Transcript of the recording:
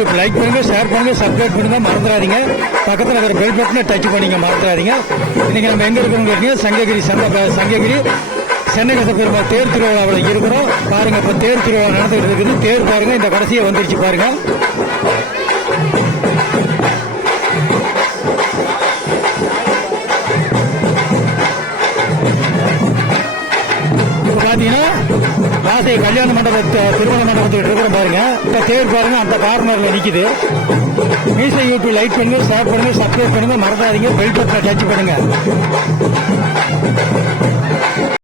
YouTube like பண்ணுங்க, share பண்ணுங்க, subscribe பண்ணுங்க, மறந்துடாதீங்க. பக்கத்தில் இருக்கிற பெல் பட்டனை டச் பண்ணிங்க, மறந்துடாதீங்க. இன்னைக்கு நம்ம எங்க இருக்கிறோம் கேட்டீங்க, சங்ககிரி சங்ககிரி சென்னைகத்த பெருமாள் தேர் திருவிழாவில் இருக்கிறோம். பாருங்க, இப்ப தேர் திருவிழா நடந்துகிட்டு இருக்குது. தேர் பாருங்க, இந்த கடைசியை வந்துருச்சு பாருங்க. பாத்தீங்கன்னா வாசை கல்யாண மண்டபத்தை திருமண மண்டபத்துக்கு இருக்கிறோம் பாருங்க. இப்ப தேர் பாருங்க, அந்த கார்னர்ல நிக்குது. மீசை யூடியூப் லைக் பண்ணுங்க, ஷேர் பண்ணுங்க, சப்ஸ்கிரைப் பண்ணுங்க, மறந்துடாதீங்க. பெல் பட்டனை டச் பண்ணுங்க.